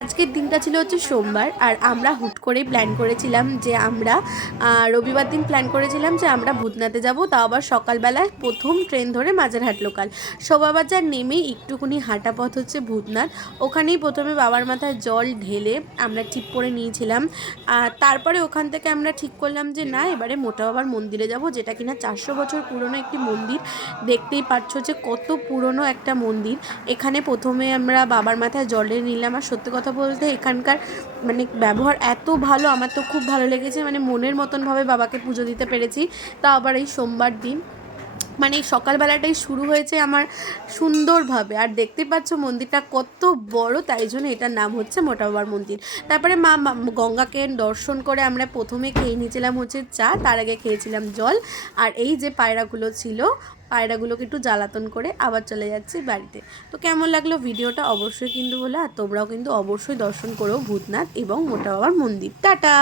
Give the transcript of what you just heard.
আজকের দিনটা ছিল হচ্ছে সোমবার, আর আমরা হুট করেই প্ল্যান করেছিলাম যে আমরা রবিবার দিন প্ল্যান করেছিলাম যে আমরা ভূতনাথে যাব, তাও আবার সকালবেলায় প্রথম ট্রেন ধরে মাঝেরহাট লোকাল। শোভাবাজার নেমেই একটুকুনি হাঁটা পথ হচ্ছে ভূতনাথ। ওখানেই প্রথমে বাবার মাথায় জল ঢেলে আমরা ঠিক করে নিয়েছিলাম। তারপরে ওখান থেকে আমরা ঠিক করলাম যে না, এবারে মোটা বাবার মন্দিরে যাব, যেটা কিনা 400 বছর পুরনো একটি মন্দির। দেখতেই পাচ্ছ যে কত পুরনো একটা মন্দির। এখানে প্রথমে আমরা বাবার মাথায় জল ঢেলে নিলাম। আর সত্যি কথা বলতে এখানকার মানে ব্যবহার এত ভালো, আমার তো খুব ভালো লেগেছে। মানে মনের মতনভাবে বাবাকে পুজো দিতে পেরেছি। তা আবার এই সোমবার দিন, মানে এই সকালবেলাটাই শুরু হয়েছে আমার সুন্দরভাবে। আর দেখতে পাচ্ছ মন্দিরটা কত বড়, তাই জন্য এটার নাম হচ্ছে মোটা বাবার মন্দির। তারপরে গঙ্গাকে দর্শন করে আমরা প্রথমে খেয়ে নিয়েছিলাম হচ্ছে চা, তার আগে খেয়েছিলাম জল। আর এই যে পায়রাগুলো ছিল, পায়রাগুলোকে একটু জ্বালাতন করে আবার চলে যাচ্ছি বাড়িতে। তো কেমন লাগলো ভিডিওটা অবশ্যই কিন্তু বলো, আর তোমরাও কিন্তু অবশ্যই দর্শন করো ভূতনাথ এবং মোটা বাবার মন্দির। টাটা।